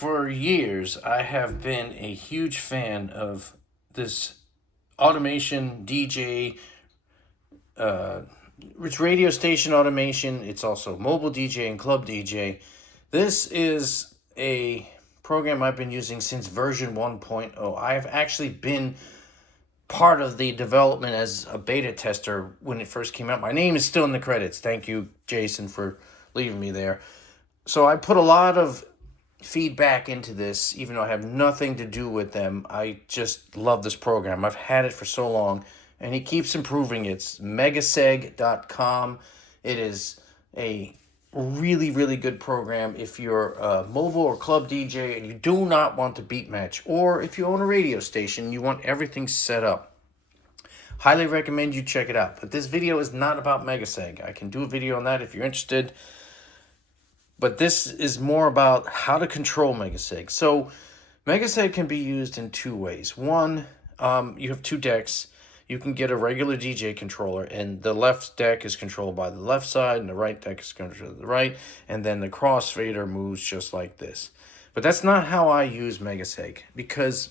For years, I have been a huge fan of this automation DJ. It's radio station automation. It's also mobile DJ and club DJ. This is a program I've been using since version 1.0. I've actually been part of the development as a beta tester when it first came out. My name is still in the credits. Thank you, Jason, for leaving me there. So I put a lot of feedback into this, even though I have nothing to do with them. I just love this program. I've had it for so long, and he keeps improving. It's MegaSeg.com. It is a really, really good program if you're a mobile or club DJ and you do not want to beat match, or if you own a radio station, you want everything set up. Highly recommend you check it out. But this video is not about MegaSeg. I can do a video on that if you're interested. But this is more about how to control MegaSeg. So MegaSeg can be used in two ways. One, you have two decks. You can get a regular DJ controller, and the left deck is controlled by the left side, and the right deck is controlled by the right, and then the crossfader moves just like this. But that's not how I use MegaSeg, because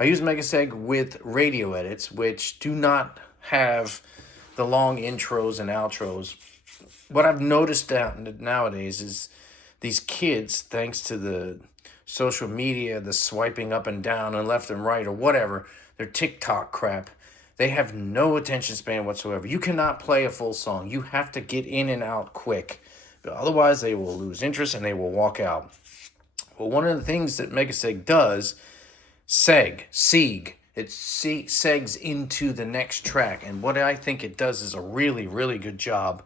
I use MegaSeg with radio edits, which do not have the long intros and outros. What I've noticed nowadays is these kids, thanks to the social media, the swiping up and down and left and right or whatever, their TikTok crap, they have no attention span whatsoever. You cannot play a full song. You have to get in and out quick. But otherwise, they will lose interest and they will walk out. Well, one of the things that MegaSeg does, seg, it segs into the next track. And what I think it does is a really, really good job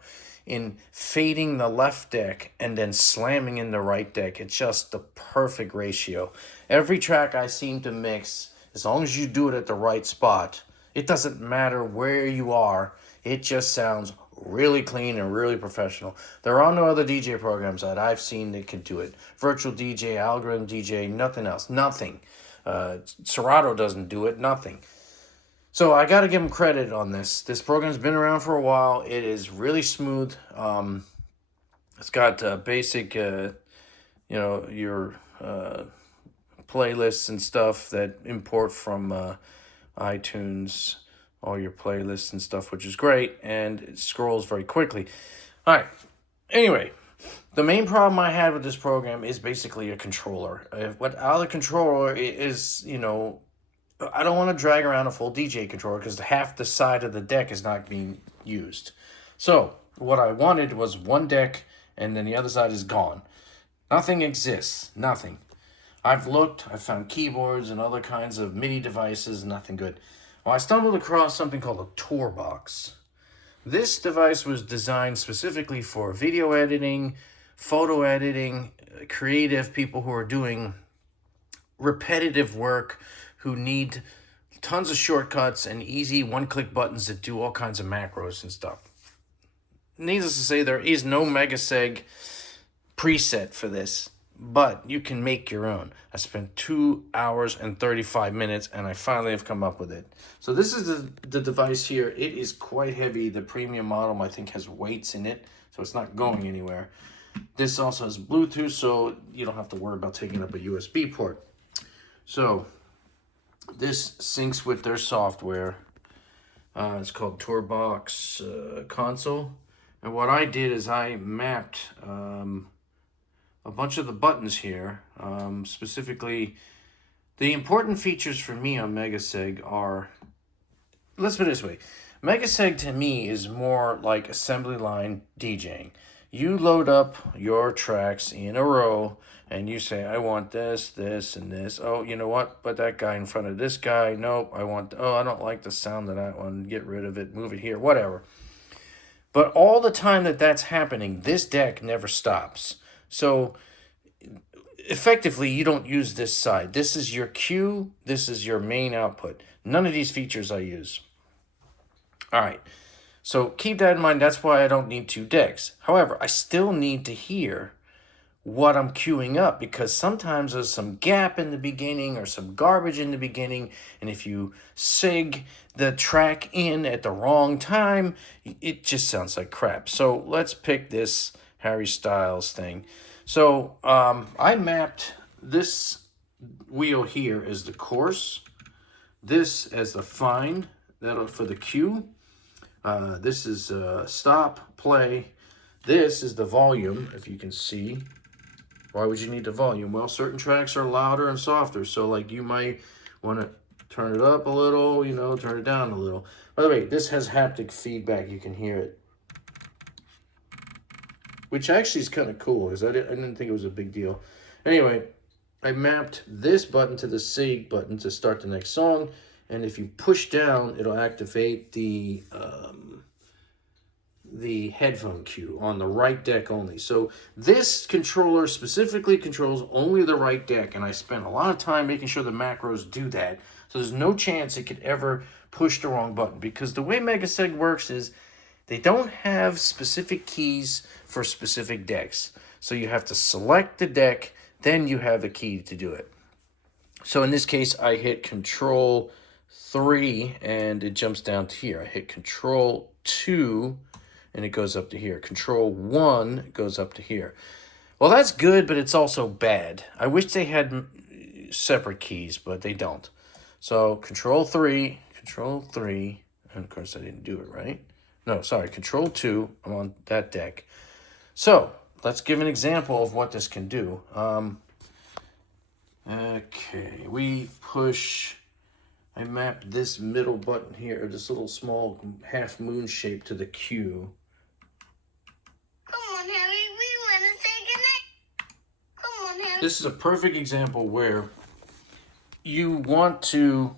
in fading the left deck and then slamming in the right deck. It's just the perfect ratio. Every track I seem to mix, as long as you do it at the right spot, it doesn't matter where you are, it just sounds really clean and really professional. There are no other DJ programs that I've seen that can do it. Virtual DJ, algorithm DJ, nothing else, nothing. Serato doesn't do it, nothing. So I got to give them credit on this. This program's been around for a while. It is really smooth. It's got basic, your playlists and stuff that import from iTunes, all your playlists and stuff, which is great. And it scrolls very quickly. All right. Anyway, the main problem I had with this program is basically a controller. Without a controller is, I don't want to drag around a full DJ controller because half the side of the deck is not being used. So what I wanted was one deck and then the other side is gone. Nothing exists. Nothing. I've looked. I've found keyboards and other kinds of MIDI devices. Nothing good. Well, I stumbled across something called a tour box. This device was designed specifically for video editing, photo editing, creative people who are doing repetitive work, who need tons of shortcuts and easy one-click buttons that do all kinds of macros and stuff. Needless to say, there is no MegaSeg preset for this, but you can make your own. I spent 2 hours and 35 minutes, and I finally have come up with it. So this is the device here. It is quite heavy. The premium model, I think, has weights in it, so it's not going anywhere. This also has Bluetooth, so you don't have to worry about taking up a USB port. So this syncs with their software. It's called TourBox Console. And what I did is I mapped a bunch of the buttons here. Specifically, the important features for me on MegaSeg are, let's put it this way. MegaSeg to me is more like assembly line DJing. You load up your tracks in a row, and you say, I want this, this, and this. Oh, you know what? Put that guy in front of this guy. Nope, I don't like the sound of that one. Get rid of it. Move it here. Whatever. But all the time that that's happening, this deck never stops. So effectively, you don't use this side. This is your cue. This is your main output. None of these features I use. All right. So keep that in mind. That's why I don't need two decks. However, I still need to hear what I'm queuing up, because sometimes there's some gap in the beginning or some garbage in the beginning, and if you seg the track in at the wrong time, it just sounds like crap. So let's pick this Harry Styles thing. So I mapped this wheel here is the coarse. This as the fine, that'll for the cue. This is stop, play. This is the volume, if you can see. Why would you need the volume? Well, certain tracks are louder and softer, so like you might want to turn it up a little, you know, turn it down a little. By the way, this has haptic feedback. You can hear it, which actually is kind of cool because I didn't think it was a big deal. Anyway, I mapped this button to the SEG button to start the next song, and if you push down, it'll activate the headphone cue on the right deck only. So this controller specifically controls only the right deck, and I spent a lot of time making sure the macros do that. So there's no chance it could ever push the wrong button, because the way MegaSeg works is they don't have specific keys for specific decks. So you have to select the deck, then you have a key to do it. So in this case, I hit Control 3 and it jumps down to here. I hit Control 2 and it goes up to here. Control 1 goes up to here. Well, that's good, but it's also bad. I wish they had separate keys, but they don't. So Control 3, and of course I didn't do it right. No, sorry, Control 2, I'm on that deck. So let's give an example of what this can do. Okay, we push, I mapped this middle button here, this little small half moon shape to the Q. Come on, Harry, we want to say goodnight. Come on, Harry. This is a perfect example where you want to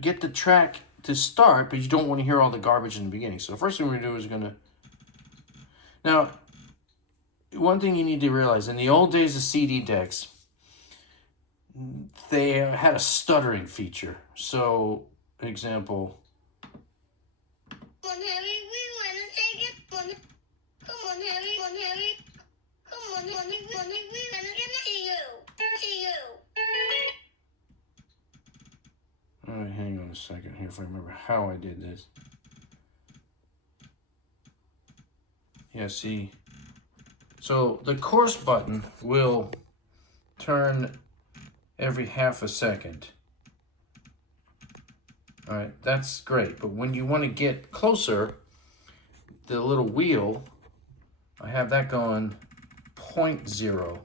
get the track to start, but you don't want to hear all the garbage in the beginning. So the first thing we're going to do is going to... Now, one thing you need to realize, in the old days of CD decks, they had a stuttering feature. So, example... Come on, Harry, we want to say goodnight. Come on, Harry, come on, Harry. Come on, Harry, we want to get to you. To you. All right, hang on a second here if I remember how I did this. Yeah, see. So the coarse button will turn every half a second. All right, that's great. But when you want to get closer, the little wheel, I have that going 0.0.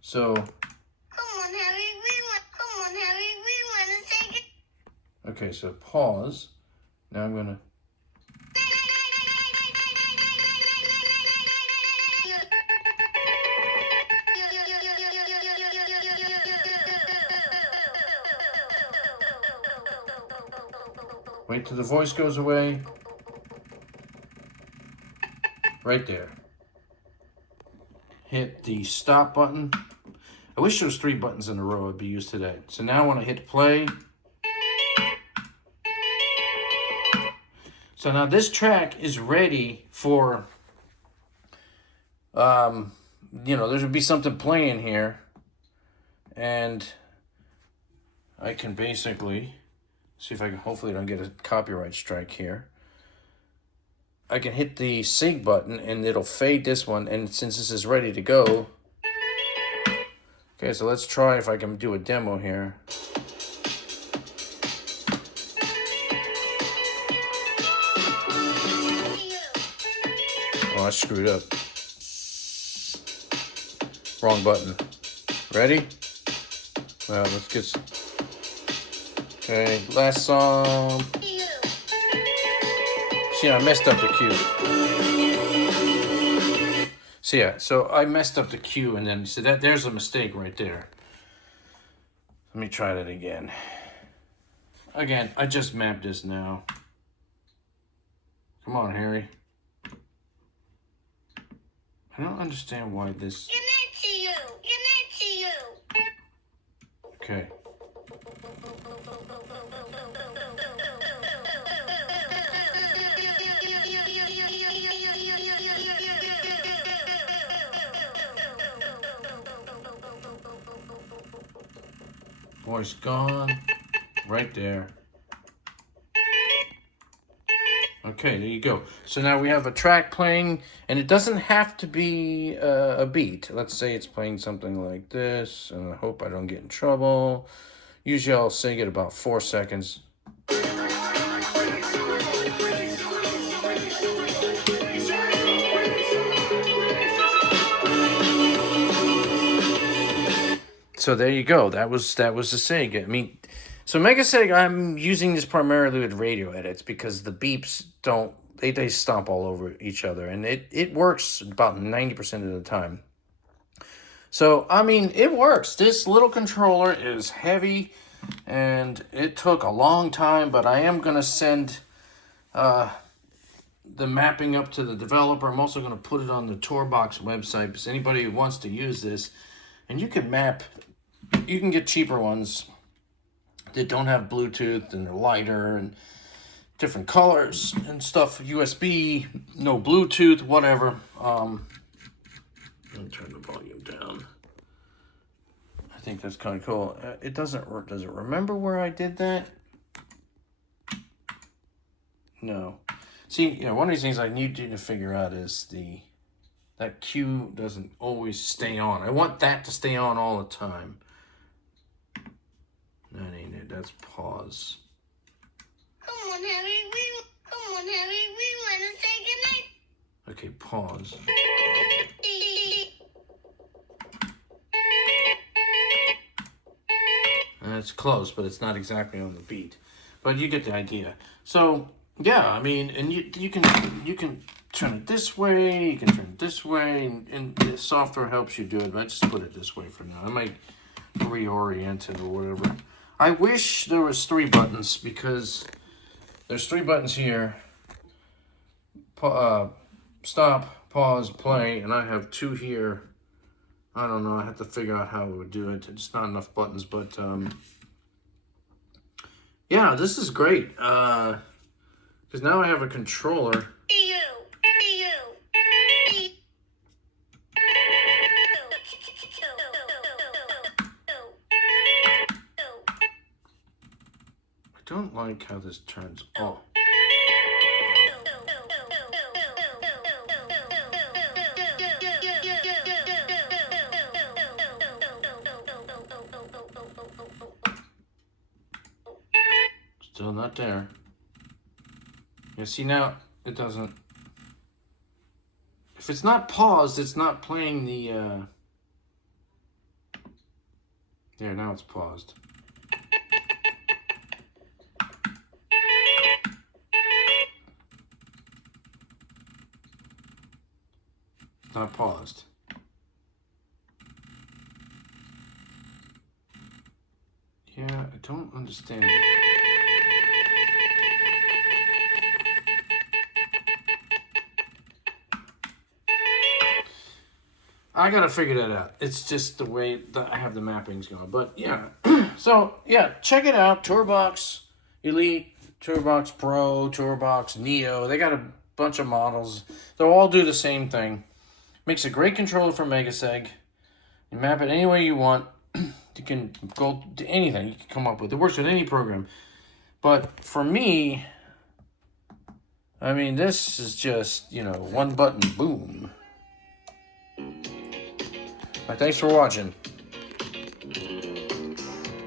So... Okay, so pause. Now I'm going to... Wait till the voice goes away. Right there. Hit the stop button. I wish there was 3 buttons in a row I'd be used to that. So now when I hit play... So now this track is ready for, you know, there should be something playing here. And I can basically, see if I can, hopefully I don't get a copyright strike here. I can hit the sync button and it'll fade this one. And since this is ready to go. Okay, so let's try if I can do a demo here. Oh, I screwed up. Wrong button. Ready? Well, let's get... Okay, last song. See, I messed up the cue. So yeah, so I messed up the cue, and then so there's a mistake right there. Let me try that again. Again, I just mapped this now. Come on, Harry. I don't understand why this... Good night to you. Good night to you. Okay. Voice gone. Right there. Okay, there you go. So now we have a track playing, and it doesn't have to be a beat. Let's say it's playing something like this, and I hope I don't get in trouble. Usually I'll sing it about 4 seconds. So there you go. That was the SIG. I mean, so MegaSeg, I'm using this primarily with radio edits because the beeps don't they stomp all over each other, and it works about 90% of the time. So I mean, it works. This little controller is heavy, and it took a long time, but I am gonna send the mapping up to the developer. I'm also gonna put it on the Torbox website because anybody who wants to use this, and you can map. You can get cheaper ones that don't have Bluetooth and they're lighter and different colors and stuff. USB, no Bluetooth, whatever. Let me turn the volume down. I think that's kind of cool. It does it remember where I did that? No. See, you know, one of these things I need you to figure out is that cue doesn't always stay on. I want that to stay on all the time. That ain't it. That's pause. Come on, Harry. Come on, Harry. We want to say goodnight. Okay, pause. It's close, but it's not exactly on the beat. But you get the idea. So yeah, I mean, and you can turn it this way. You can turn it this way, and the software helps you do it. But I just put it this way for now. I might reorient it or whatever. I wish there was 3 buttons because there's 3 buttons here. Stop, pause, play, and I have 2 here. I don't know. I have to figure out how I would do it. It's not enough buttons, but yeah, this is great. Because now I have a controller. I don't like how this turns off. Still not there. You see now, it doesn't. If it's not paused, it's not playing the. There, now it's paused. It's not paused. Yeah, I don't understand it. I gotta figure that out. It's just the way that I have the mappings going. But yeah, so yeah, check it out. Torbox Elite, Torbox Pro, Torbox Neo. They got a bunch of models. They'll all do the same thing. Makes a great controller for MegaSeg. You map it any way you want. You can go to anything you can come up with. It works with any program. But for me, I mean, this is just, you know, one button, boom. All right, thanks for watching.